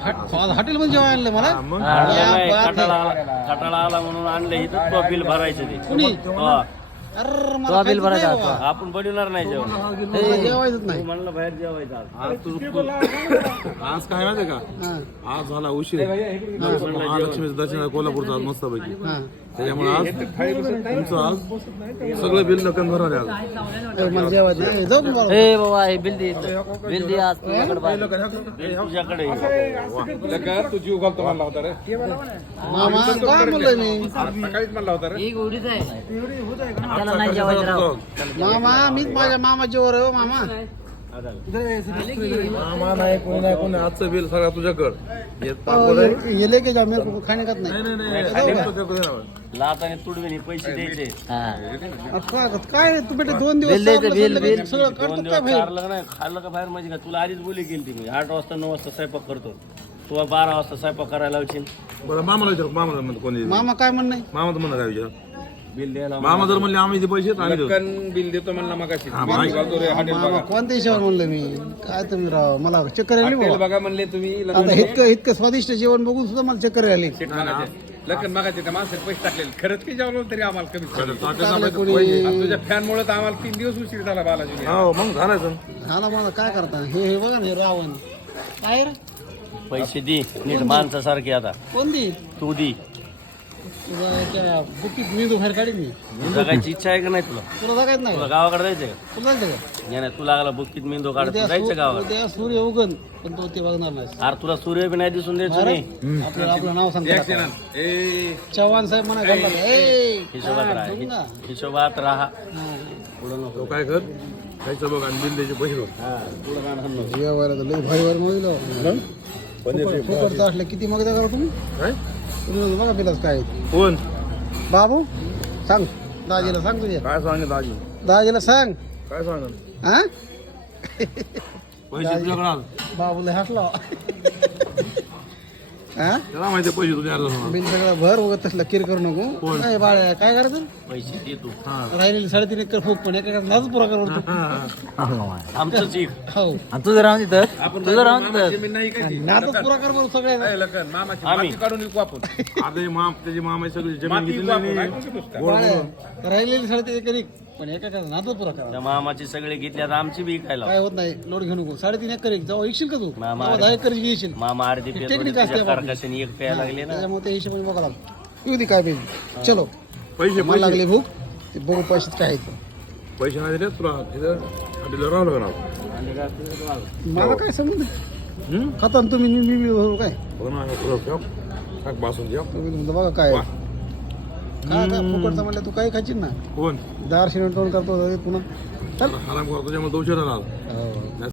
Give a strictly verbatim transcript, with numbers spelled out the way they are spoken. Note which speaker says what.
Speaker 1: Hotel मध्ये जेव्हा आणलं मला
Speaker 2: मग
Speaker 1: या
Speaker 3: नाही,
Speaker 1: बात
Speaker 3: कटाळा
Speaker 1: आहे.
Speaker 3: आला कटाळा आला म्हणून आणलं इथं तो बिल भरायचं ते
Speaker 1: कुणी
Speaker 3: हा.
Speaker 1: अरे मला
Speaker 4: बिल
Speaker 1: खायचं
Speaker 4: भरायचं
Speaker 1: नाही
Speaker 4: आता.
Speaker 1: बाबा.
Speaker 3: आपण बनवणार नाही जेवण
Speaker 1: मला जेवायचंच
Speaker 3: तू
Speaker 1: नाही
Speaker 3: म्हणलं बाहेर जेवायचं आज.
Speaker 2: आज तू आज काय माहितीये का
Speaker 1: हा,
Speaker 2: आज झाला उशीर महालक्ष्मीचं दर्शन कोल्हापूरचं आज मस्त पैकी
Speaker 1: हा.
Speaker 2: त्याच्यामुळे आज तुमचं आज सगळं बिल नकन भरणार आहे आज.
Speaker 1: ए, मला जेवायचं नाही जाऊ तुम्हाला
Speaker 4: हे बाबा हे बिल दे बिल दे आज तुझ्याकडे बाहेर.
Speaker 3: बिल तुझ्याकडे आहे.
Speaker 2: तू जीव घालतो म्हणला होता रे
Speaker 1: मामा काय म्हणलं मी
Speaker 2: सकाळीच म्हणला होता रे
Speaker 4: ही गोडीच आहे त्याला नाही जेवायचं राव.
Speaker 1: मामा मीच माझ्या मामा जेवर हो मामा
Speaker 2: मामा नाही कोणी नाही कोणी आजचं बिल सगळं तुझ्याकडे
Speaker 1: ये लेके जाओ मेरे को खाने का तो नहीं
Speaker 3: लाताने तुडवीने पैसे द्यायचे
Speaker 4: हा.
Speaker 1: अब काय काय तू बेटे दोन दिवस
Speaker 4: बिल द्यायचं,
Speaker 1: चाललं,
Speaker 4: बिल,
Speaker 1: चाललं,
Speaker 4: बिल.
Speaker 1: सगळं
Speaker 3: दोन
Speaker 1: करतो
Speaker 3: दिवस
Speaker 1: काय भाई
Speaker 3: चारलं नाही खाल्लं का बाहेर म्हणजे का तुला आधीच बोली गेली ती मी आठ वाजता नऊ वाजता स्वयंपाक करतो तू बारा वाजता स्वयंपाक करायला लावशील
Speaker 2: बरं मामाला विचार मामाला म्हणतो कोणी
Speaker 1: मामा काय म्हणणं आहे?
Speaker 2: मामाचं म्हणणं काय विचार
Speaker 3: बिल द्यायला
Speaker 2: मामा जर म्हणले आम्ही ते पैसे देतो, आम्ही देतो.
Speaker 5: बिल देतो म्हणला मगाशी
Speaker 2: हा, मग ऐक.
Speaker 1: मामा कोणत्या हिशोबावर म्हणलं मी काय तुम्ही राव मला चक्कर आली
Speaker 5: हॉटेल
Speaker 1: बाबा
Speaker 5: बघा म्हणले तुम्ही
Speaker 1: आता इतकं इतकं स्वादिष्ट जेवण बघून सुद्धा मला चक्कर आली
Speaker 5: लग्न मागायचे त्या माणसाचे पैसे टाकलेले खरंच की जेवलो तरी आम्हाला कमी
Speaker 2: बरं, तात्या
Speaker 1: टाकलं
Speaker 2: सांगायचं
Speaker 1: कोणी
Speaker 2: पैसे.
Speaker 5: आणि तुझ्या फॅन मुळे तर आम्हाला तीन दिवस उशीर झाला बालाजी
Speaker 2: हो मग झालं
Speaker 1: हाला मला काय करता हे हे बघा ना हे रावण काय रे
Speaker 3: पैसे दे नीट माणसासारखे आता
Speaker 1: कोण दी
Speaker 3: तू दी
Speaker 1: तुला त्या बुकीत मी बाहेर काढीन मी
Speaker 3: जगायची इच्छा आहे का नाही तुला
Speaker 1: तुला जागायच नाही
Speaker 3: तुला
Speaker 1: का?
Speaker 3: गावाकडे जायचं का
Speaker 1: तुला जायचं का
Speaker 3: नाही नाही तू लागला बुक्कीत मेंदू काढत
Speaker 1: उद्या
Speaker 3: जायचं
Speaker 1: सू-
Speaker 3: गावाकडे
Speaker 1: उद्या सूर्य उगन पण तो ते बघणार नाही
Speaker 3: अरे तुला सूर्य बी नाही दिसून द्यायचो
Speaker 1: अरे,
Speaker 3: नाही
Speaker 1: आपल्याला आपलं नाव सांगतो
Speaker 5: ए
Speaker 1: चव्हाण साहेब म्हणा घालतात. ए,
Speaker 3: हिशोबात
Speaker 1: हा,
Speaker 3: राहा
Speaker 1: ठेवून ना.
Speaker 3: हिशोबात राहा
Speaker 1: हा.
Speaker 3: पुढं नको
Speaker 2: तो काय कर खायचं बघ आणि बिल द्यायचे पैसे बघ.
Speaker 3: हा पुढं राहणार नको
Speaker 1: जेवायला तर लई भारी भारी मिळलं फुकट- फुकटचं असलं किती मग करा तुम्ही
Speaker 2: काय
Speaker 1: तुम्ही म्हणलं बघा बिलास काय आहे.
Speaker 2: कोण
Speaker 1: बाबू सांग दाजीला सांग तुझ्या
Speaker 2: काय सांगेल दाजी
Speaker 1: दाजीला सांग
Speaker 2: काय सांगेल
Speaker 1: हा
Speaker 2: पैसे तुझ्याकडे आले.
Speaker 1: बाबूला हसला हा
Speaker 2: त्याला माहिती आहे पैसे तुझ्या अर्धा
Speaker 1: बिल सगळं भर वगैरे तसला किर करू नको
Speaker 2: कोण?
Speaker 1: काय बाळ्या काय करायचं
Speaker 3: पैसे दे तू
Speaker 1: राहिलेली साडेतीन एकर फूक पण एका नाच पुरा करतो
Speaker 3: आमचंच एक
Speaker 1: हो
Speaker 4: आणि तुझं राहून तिथं तुझं राहून तिथं
Speaker 5: जमीन नाही काय
Speaker 1: नाचच पुरा कर बरं सगळ्या
Speaker 5: लग्न मामाची
Speaker 3: आम्ही.
Speaker 5: माती काढून विकू आपण
Speaker 2: आता माम त्याची मामा सगळी जमीन
Speaker 5: माती
Speaker 2: घेतली
Speaker 5: विकू आपण
Speaker 2: नाही.
Speaker 5: काय करू नुसतं?
Speaker 2: गोड
Speaker 1: बाळ्या,
Speaker 2: म्हणून.
Speaker 1: राहिलेली साडेतीन एकर एक पण एका नाचच पुरा करा
Speaker 3: त्या मामाचे सगळे घेतले आता आमची बी खायला
Speaker 1: काय होत नाही लोड घेऊ नको साडेतीन एकर एक जाऊ ऐकशील का तू
Speaker 3: मामा,
Speaker 1: तेव्हा दहा एकर घेशील
Speaker 3: मामा अर्धी पेट
Speaker 1: टेक्निक असते
Speaker 3: तुझ्या
Speaker 1: आपली.
Speaker 3: कारखान्याने एक प्यायला लागले ना
Speaker 1: त्याच्यामुळे त्या हिशोबाने बघा लागतो येऊ दे काय पाहिजे चलो
Speaker 2: पैसे
Speaker 1: मला
Speaker 2: पैसे
Speaker 1: लागले भूक ते बघू पैसे काय आहेत.
Speaker 2: पैसे नाही दिले तुला तिथं हॉटेलला राहिलं का नाव
Speaker 1: मला काय समज
Speaker 2: हम्म?
Speaker 1: खाता ना तुम्ही मी मी भरू काय
Speaker 2: बघ ना तुला ठेव. टाक बासून ठेव.
Speaker 1: तुम्ही तुमचं बघा काय आहे. काय काय फुकटचं म्हणलं तू काही खायची ना
Speaker 2: कोण
Speaker 1: दार शिरण तोंड करतो पुन्हा चल
Speaker 2: आराम कर तुझ्यामुळे उशीर झाला
Speaker 1: हो.